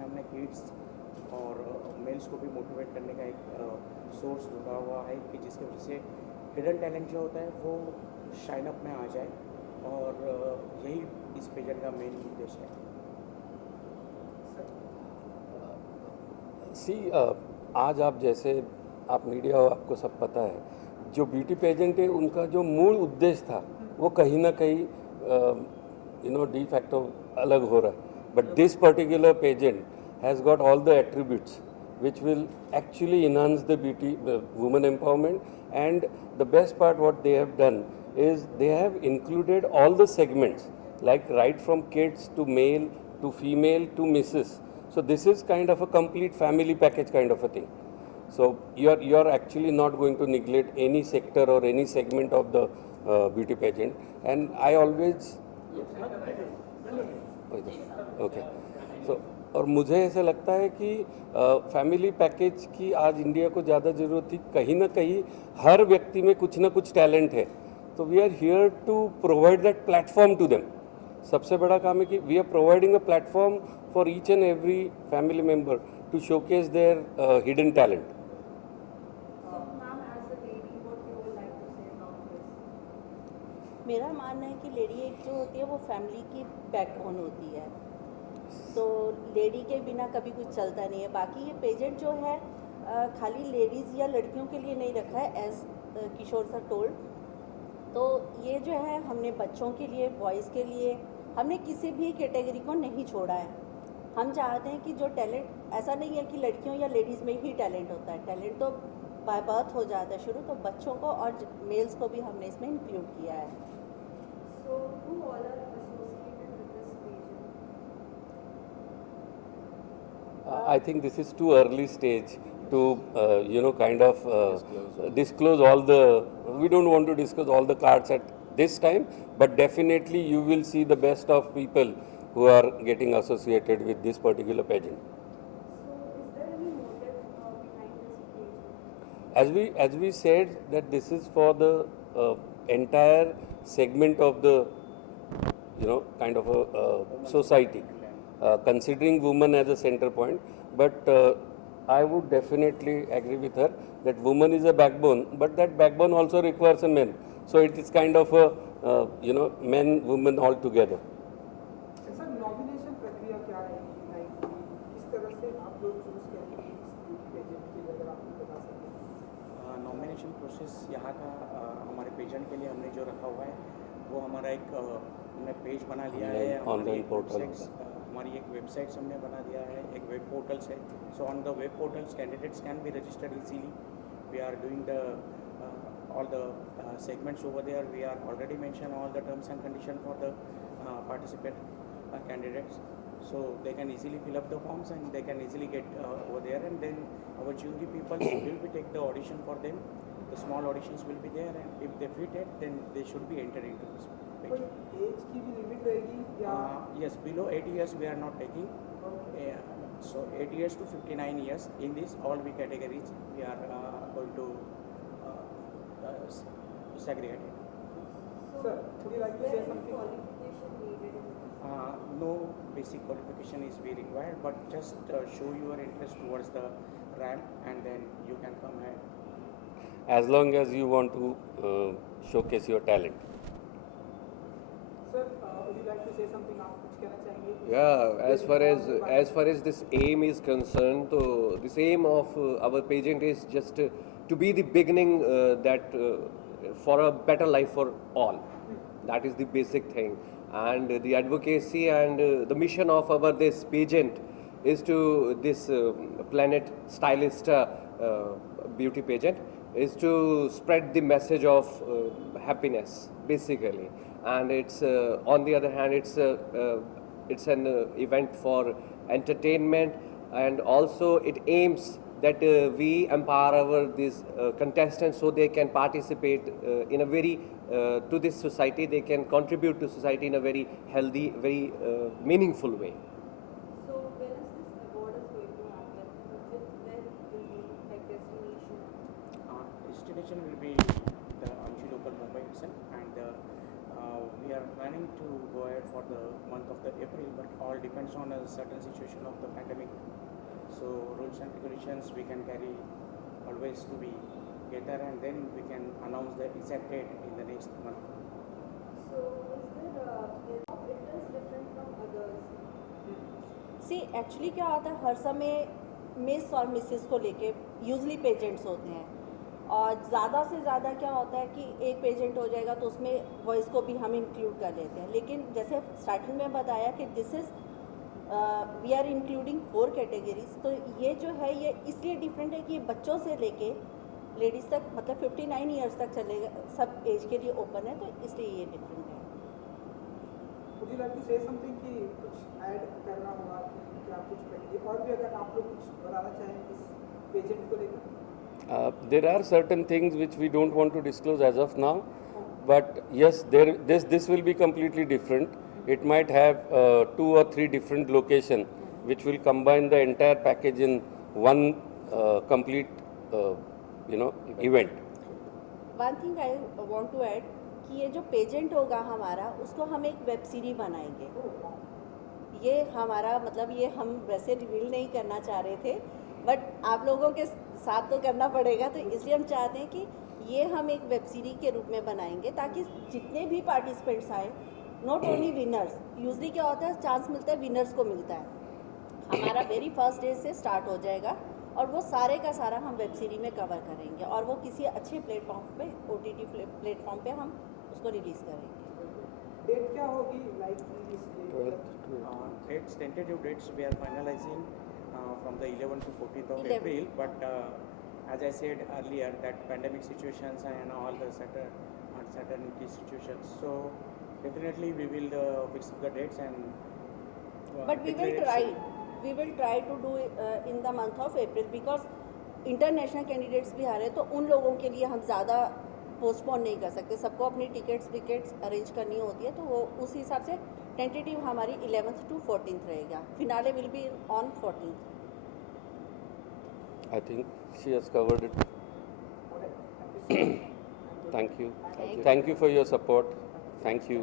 इसमें हमने किड्स और मेल्स को भी मोटिवेट करने का एक सोर्स ढूंढा हुआ है कि जिसकी वजह से हिडन टैलेंट जो होता है वो शाइन अप में आ जाए, और यही इस पेजेंट का मेन उद्देश्य है। सी आज आप जैसे आप मीडिया हो, आपको सब पता है, जो ब्यूटी पेजेंट है उनका जो मूल उद्देश्य था वो कहीं ना कहीं डी फैक्टो अलग हो रहा है, but this particular pageant has got all the attributes which will actually enhance the beauty women empowerment. And the best part what they have done is they have included all the segments, like right from kids to male to female to Mrs. So this is kind of a complete family package kind of a thing. So you're actually not going to neglect any sector or any segment of the beauty pageant. And I always okay so और मुझे ऐसा लगता है कि family package की आज India को ज़्यादा ज़रूरत थी। कहीं ना कहीं हर व्यक्ति में कुछ ना कुछ टैलेंट है, तो we are here to provide that platform to them. सबसे बड़ा काम है कि we are providing a platform for each and every family member to showcase their hidden talent. मेरा मानना है कि लेडी एक जो होती है वो फैमिली की बैकबोन होती है, तो लेडी के बिना कभी कुछ चलता नहीं है। बाकी ये पेजेंट जो है खाली लेडीज़ या लड़कियों के लिए नहीं रखा है, एज किशोर सर टोल्ड। तो ये जो है हमने बच्चों के लिए, बॉयज़ के लिए, हमने किसी भी कैटेगरी को नहीं छोड़ा है। हम चाहते हैं कि जो टैलेंट, ऐसा नहीं है कि लड़कियों या लेडीज़ में ही टैलेंट होता है, टैलेंट तो बाय बर्थ हो जाता है शुरू, तो बच्चों को और मेल्स को भी हमने इसमें इंक्लूड किया है। So who all are associated with this pageant? I think this is too early stage to kind of disclose all the. We don't want to discuss all the cards at this time, but definitely you will see the best of people who are getting associated with this particular pageant. So is there any motive behind this pageant? As we said that this is for the entire segment of the kind of a society, considering women as a center point. But I would definitely agree with her that woman is a backbone, but that backbone also requires a man. So it is kind of a men women all together. Sir nomination प्रक्रिया क्या रहेगी, like किस तरह से आप लोग choose करेंगे इस ब्यूटी पेजेंट के लिए, अगर आप बता सकें। नॉमिनेशन प्रोसेस यहाँ का हमारे पेजेंट के लिए हमने जो रखा हुआ है वो हमारा एक हमने पेज बना लिया है, ऑनलाइन पोर्टल, हमारी एक वेबसाइट्स हमने बना दिया है, एक वेब पोर्टल्स है। So on the web portals candidates can be registered easily. We are doing the all the segments over there. We are already mentioned all the terms and conditions for the participant candidates, so they can easily fill up the forms and they can easily get over there, and then our jury people will be take the audition for them. The small auditions will be there, and if they fit it, then they should be entered into this कोई page. As की भी limit रहेगी या? Yes, below 8 years we are not taking. So 8 years to 59 years, in this all we categories we are going to segregate it. Sir, would you like to say something? Qualification needed in this? No basic qualification is be required, but just show your interest towards the ramp and then you can come ahead. As long as you want to showcase your talent. Sir, would you like to say something? आप कुछ कहना चाहेंगे? Yeah, as far as this aim is concerned, so this aim of our pageant is just to be the beginning that for a better life for all. That is the basic thing, and the advocacy and the mission of our this pageant is to this Planet Stylist beauty pageant is to spread the message of happiness basically, and it's on the other hand it's an event for entertainment, and also it aims that we empower our these contestants so they can participate in a very to this society, they can contribute to society in a very healthy, very meaningful way. So when is this award is going to happen? Where will be like destination? Destination will be the Anji local Mumbai itself, and we are planning to go ahead for the month of the April, but all depends on a certain situation of the pandemic. So rules and regulations we can carry always to be better, and then we can announce the exact date in the next month. So is there it is different from others? See actually क्या होता है, हर समय miss और Mrs को लेके usually pageants होते हैं, और ज़्यादा से ज़्यादा क्या होता है कि एक पेजेंट हो जाएगा तो उसमें वॉइस को भी हम इंक्लूड कर लेते हैं। लेकिन जैसे स्टार्टिंग में बताया कि this is we are including 4 categories, तो ये जो है ये इसलिए डिफरेंट है कि ये बच्चों से लेके लेडीज़ तक, मतलब 59 ईयर्स तक चलेगा, सब एज के लिए ओपन है, तो इसलिए ये डिफरेंट है। Would you like to say something कि कुछ ऐड करना होगा कि क्या कुछ प्रक्रिया, और भी अगर आप लोग कुछ बताना चाहें इस पेजेंट को लेकर? There are certain things which we don't want to disclose as of now, but yes, this will be completely different. It might have 2 or 3 different location, which will combine the entire package in one complete, event. One thing I want to add कि ये जो pageant होगा हमारा, उसको हम एक web series बनाएंगे। ये हमारा मतलब ये हम वैसे रिवील नहीं करना चाह रहे थे, बट आप लोगों के साथ तो करना पड़ेगा, तो इसलिए हम चाहते हैं कि ये हम एक वेब सीरीज के रूप में बनाएंगे, ताकि जितने भी पार्टिसिपेंट्स आए, नॉट ओनली विनर्स, यूजली क्या होता है चांस मिलता है विनर्स को मिलता है, हमारा वेरी फर्स्ट डे से स्टार्ट हो जाएगा, और वो सारे का सारा हम वेब सीरीज में कवर करेंगे, और वो किसी अच्छे प्लेटफॉर्म पे, OTT प्लेटफॉर्म पे हम उसको रिलीज़ करेंगे। डेट क्या होगी लाइक इस date? Dates, tentative dates we are finalizing from the 11th to 14th of 11th. April, but as I said earlier, that pandemic situations and all the uncertainty situations, so definitely we will fix the dates and But we will declare it try. soon. We will try to do it in the month of April, because international candidates भी आ रहे हैं, तो उन लोगों के लिए हम ज़्यादा पोस्टपोन नहीं कर सकते, सबको अपनी टिकट्स अरेंज करनी होती है, तो वो उस हिसाब से टेंटेटिव हमारी 11th to 14th रहेगा, finale will be on 14th। I think she has covered it. Thank you so much. Thank you. Thank you. Thank you for your support. Thank you.